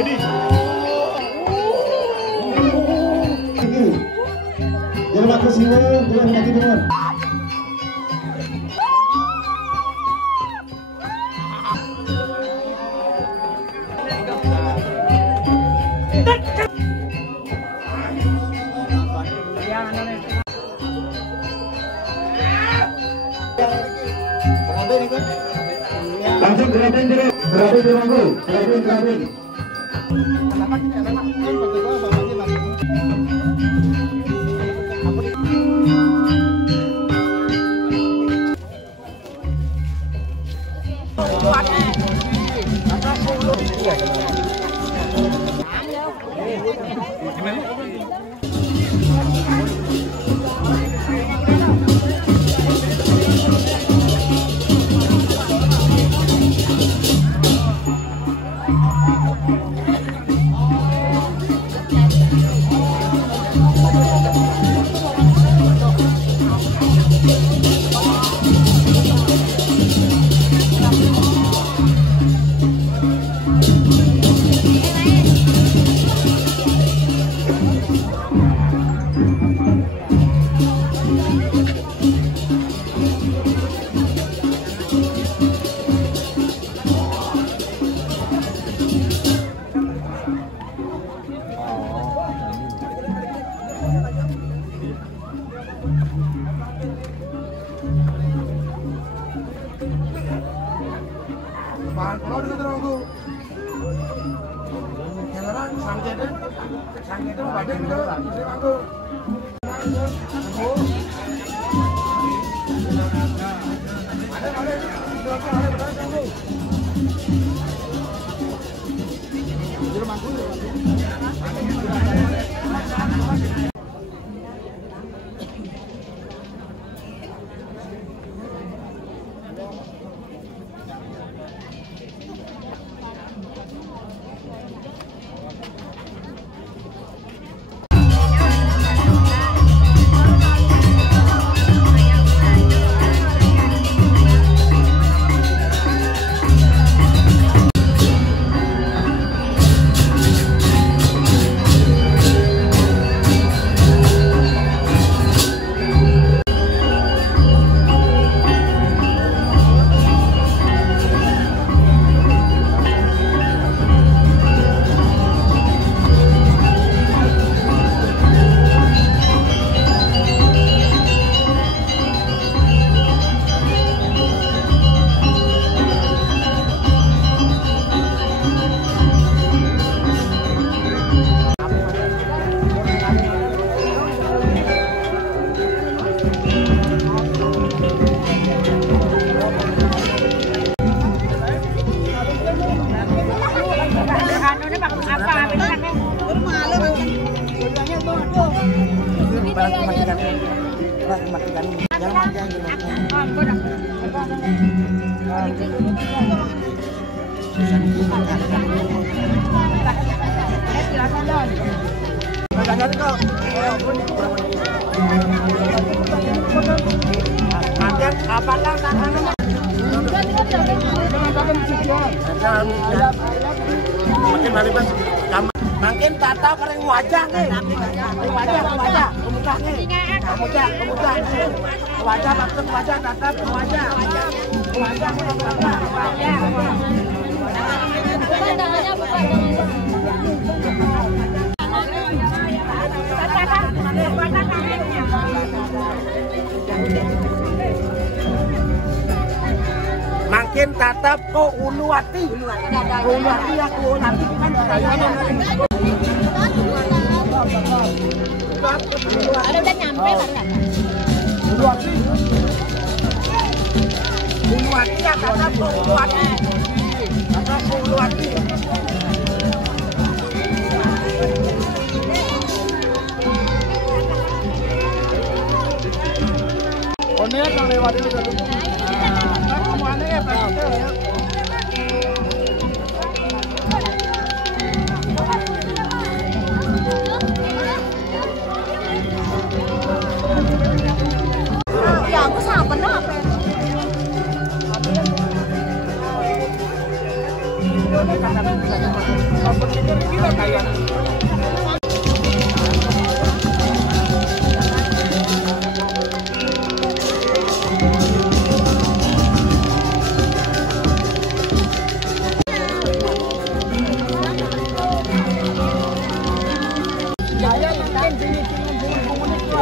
Dedi. Terima kasih bulan kaki teman. Langsung gerabin dulu, gerabin di bangku, gerabin. Makin tata kering wajah nih, wajah, kemuka nih, kemuka, wajah maksud wajah tatap wajah, makin tatap kok uluwati ya nanti kan ada udah nyampe kan? Uluwati ya tatap kok uluwati. Onya yang lewat itu dulu. Mana ya Pak? Ya aku sama apa? Ini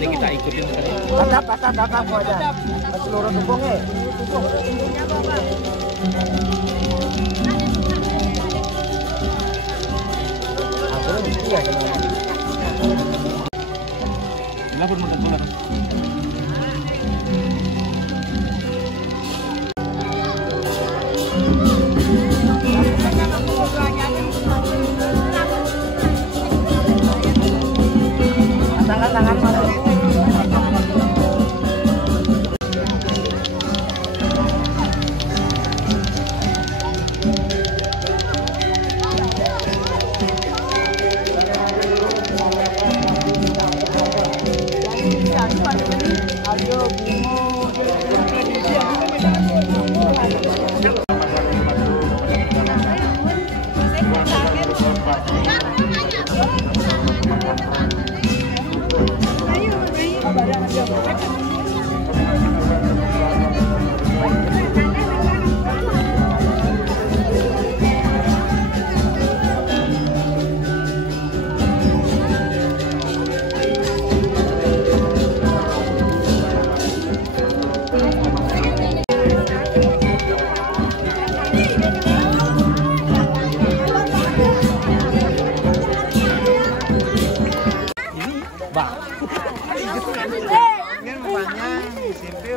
Ini kita ikutin tadi. Datang gua aja. Seluruh dukungnya. Tangan masuk.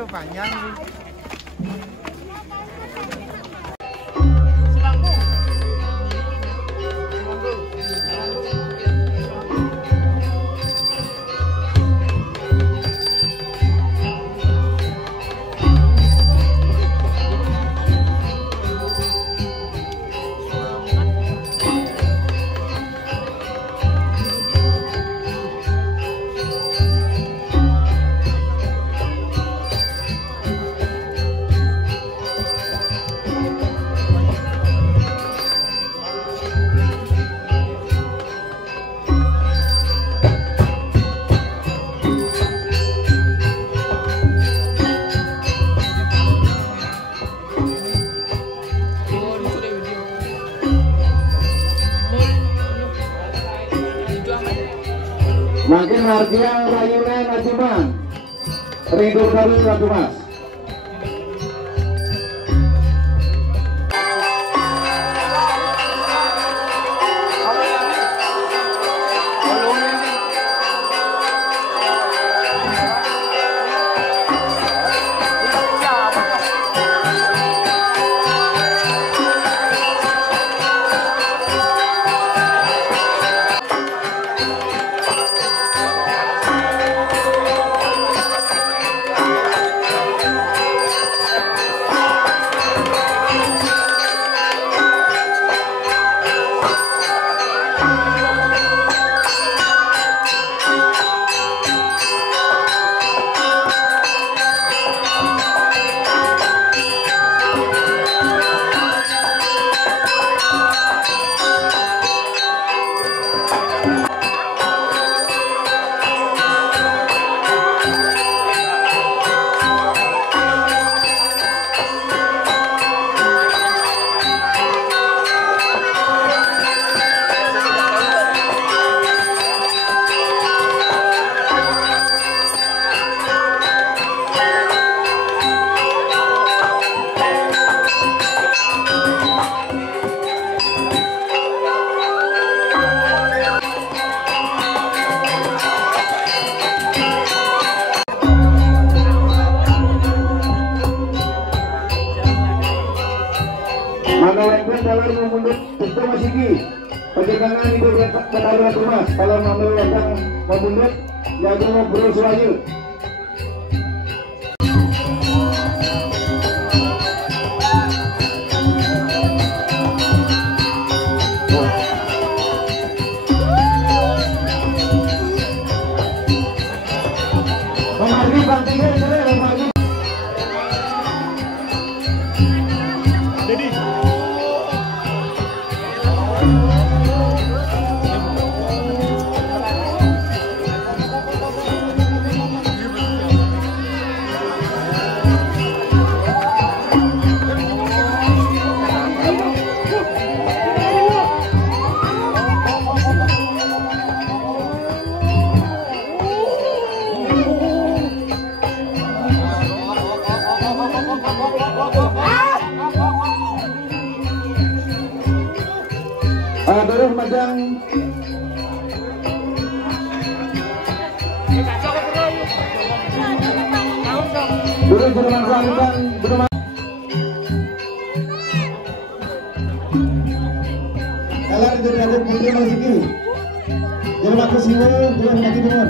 Panjang. Makin Mardian Rayunan Najiman Ridho dari Ratu Mas. Menolakkan dalam memundur sistem masiki pencegahan itu ketahuan Tumas kalau menolakkan memundur jago ngobrol suaju. Memargi bang tiga memargi. Jadi Terus Majang dulu Jerman Selatan Jerman kalah di Raden Putri Masiki Jerman Kesini Jerman Mati Benar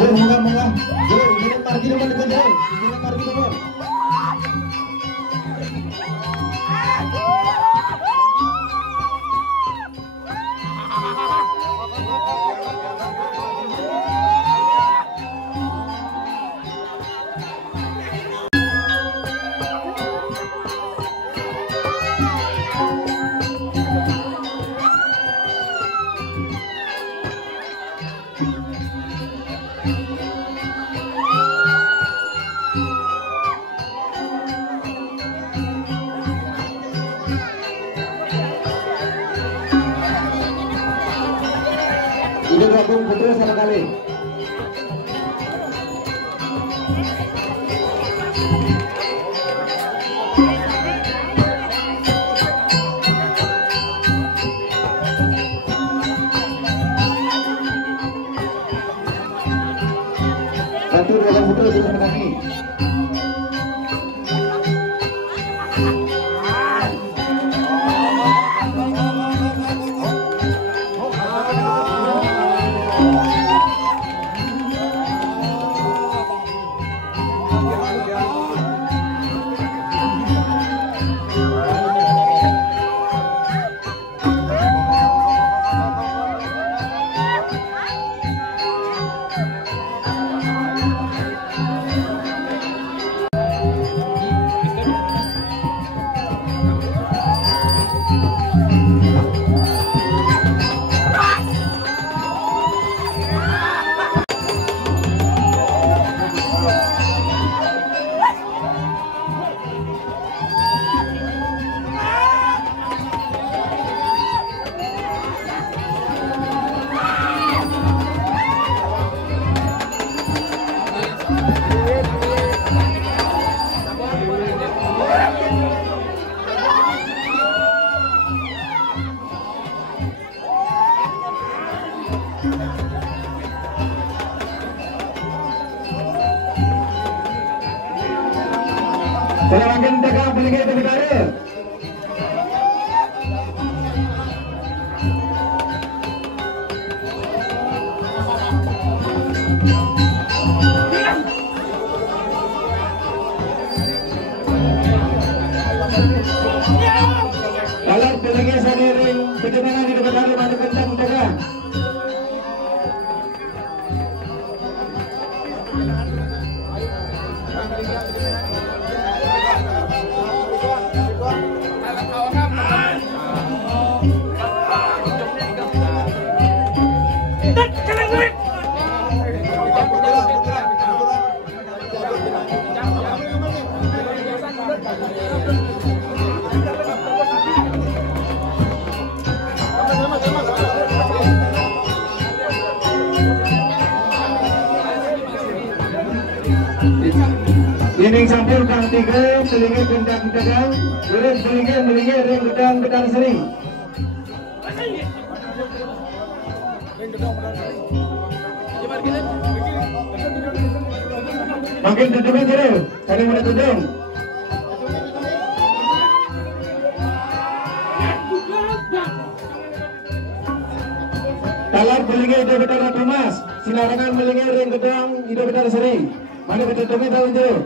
Moga-moga, jangan parkir depan depan jauh, jangan parkir depan. Ini gabung putra sama kali. Satu gabung putra sama kaki. Selamatkan dagang pelinggir negara. Alat pelinggir sendiri perjalanan di depan rumah kencang dagang. Ini sampul kang tiga, selingi gendang dagang, beres selingi ring gedang sering. Makin tutupin jero, kali mana tudung. Talar belingi ide betara Thomas, sinarangan belingi ring gedang ide betara sering. Mana betutupin tahun jero.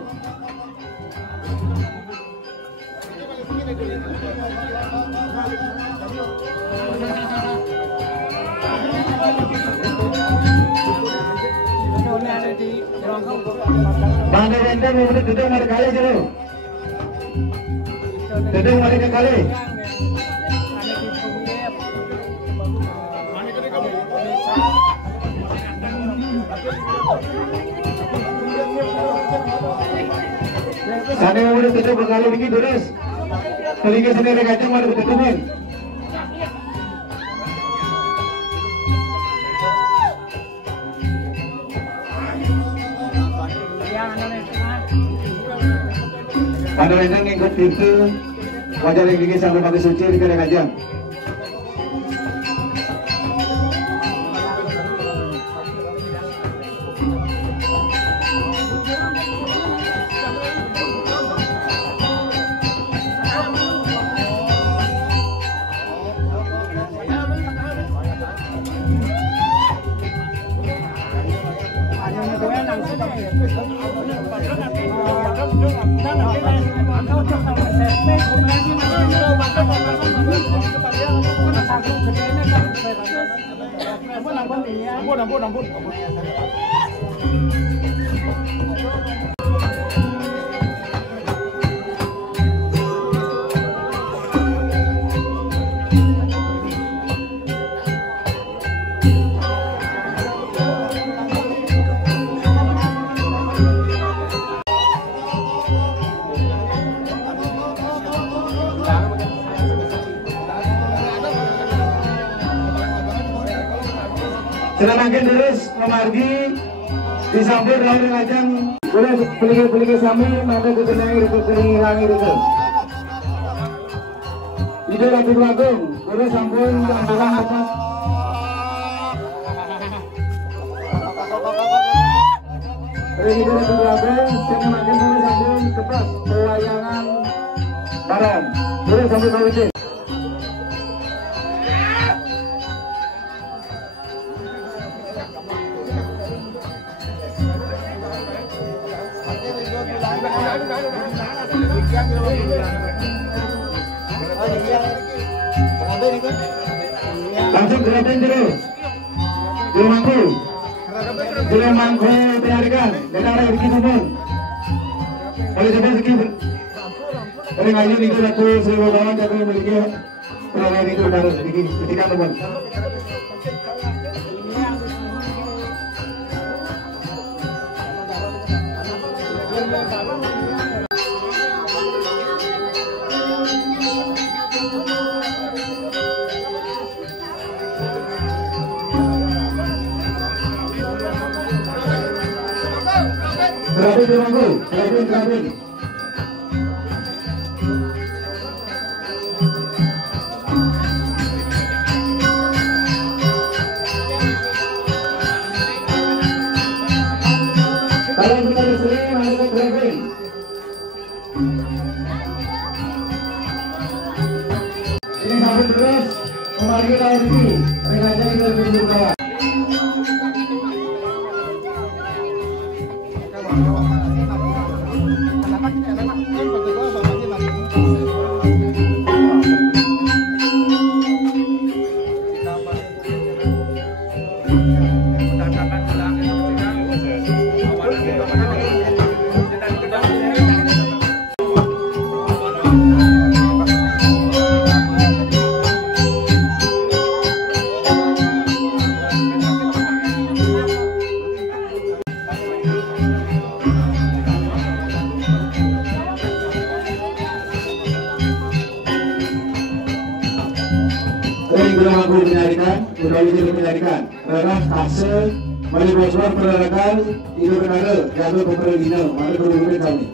Bangga Renteng mau duduk mari kali dulu. Duduk mari ke kali. Sana mau duduk berkali lagi terus. Telinga sendiri kacang mau ditutupin. Pada Renteng ikut itu wajar yang gigi sampai pakai suci di kena kajang. Ampun. Makin terus memargi disambut dari ngajang boleh peligi sami maka dikenai itu keringangi itu ide lagi lagung boleh sambung anggaran apa ide lagi lagung sini makin boleh sambung kepas pelayangan barang boleh sambung kawin. Langsung gerakan terus dulu mangku diarikan dan ada rezeki pun oleh sebab rezeki oleh ngaji itu aku seribu kawan aku memiliki perolehan itu dari rezeki ketika teman Terakhir. Kalau kita disini masuk terakhir. Ini sampai terus memargi rezeki. Rencananya kita lebih bawah. Karena hasil manipulasi pergerakan itu kenal jatuh pemerintah mana berhubungan kami.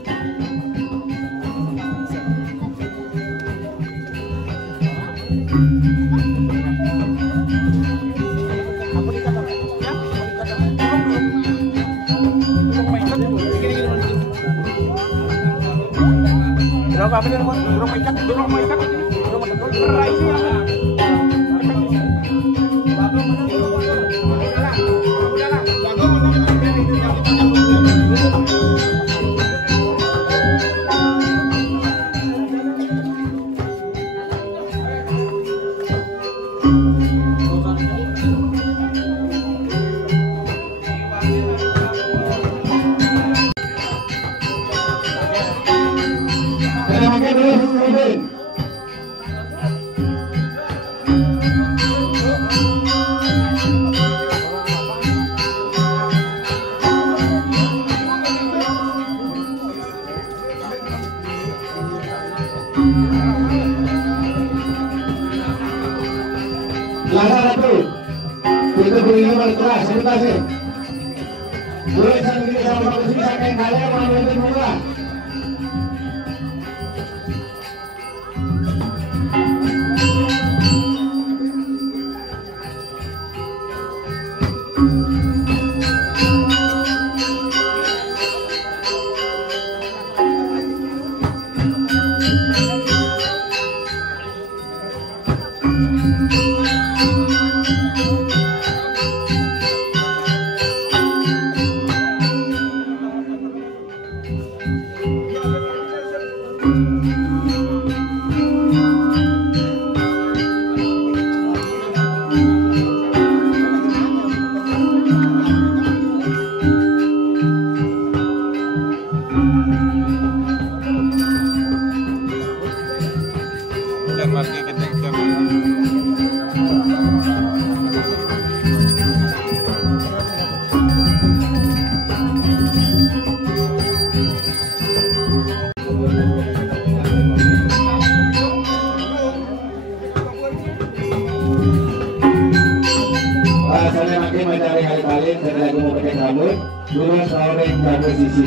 Langkah satu. Itu berinya berkelas, sebentar sih. Boleh sambil sama bagus bisa kain kalian mau itu murah. Saya makin mencari kali-kali dan lagu mau pakai rambut, dulu sore rambut sisi.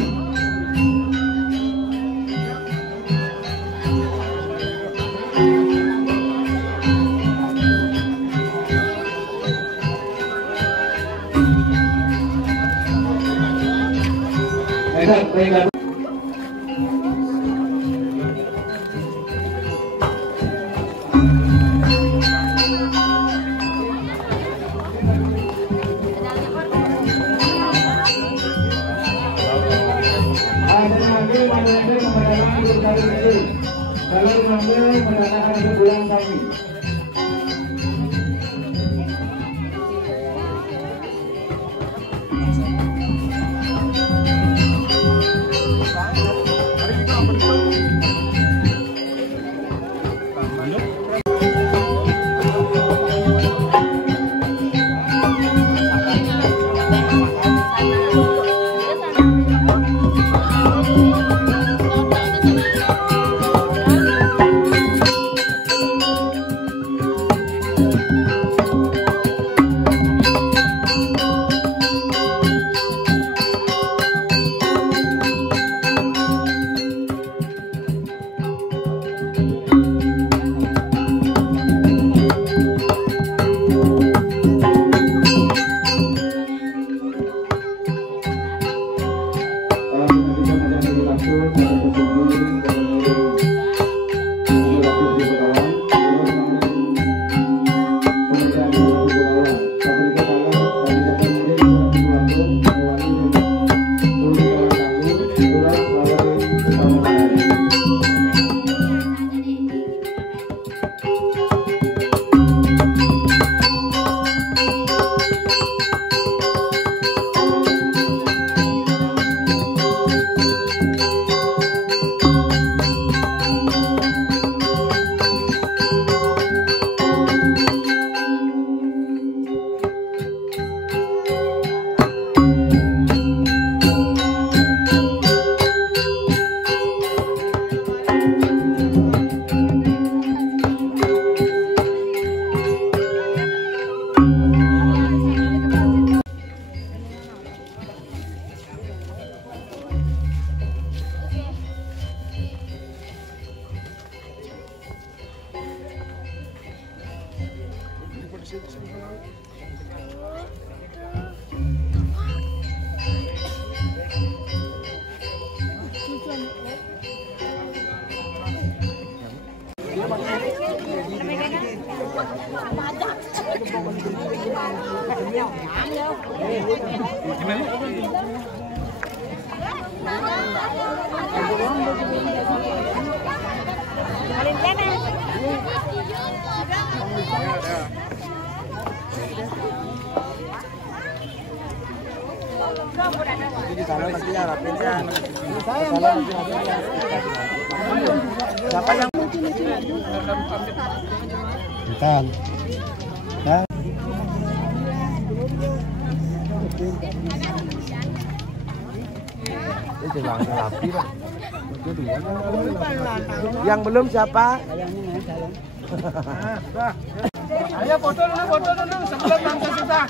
Baiklah. Kalau mengambil mendatangkan ke bulan kami. Di sana nanti harapin siapa yang Bukan. Ya. Yang belum siapa? Ayo foto dulu sebelum nanti kita.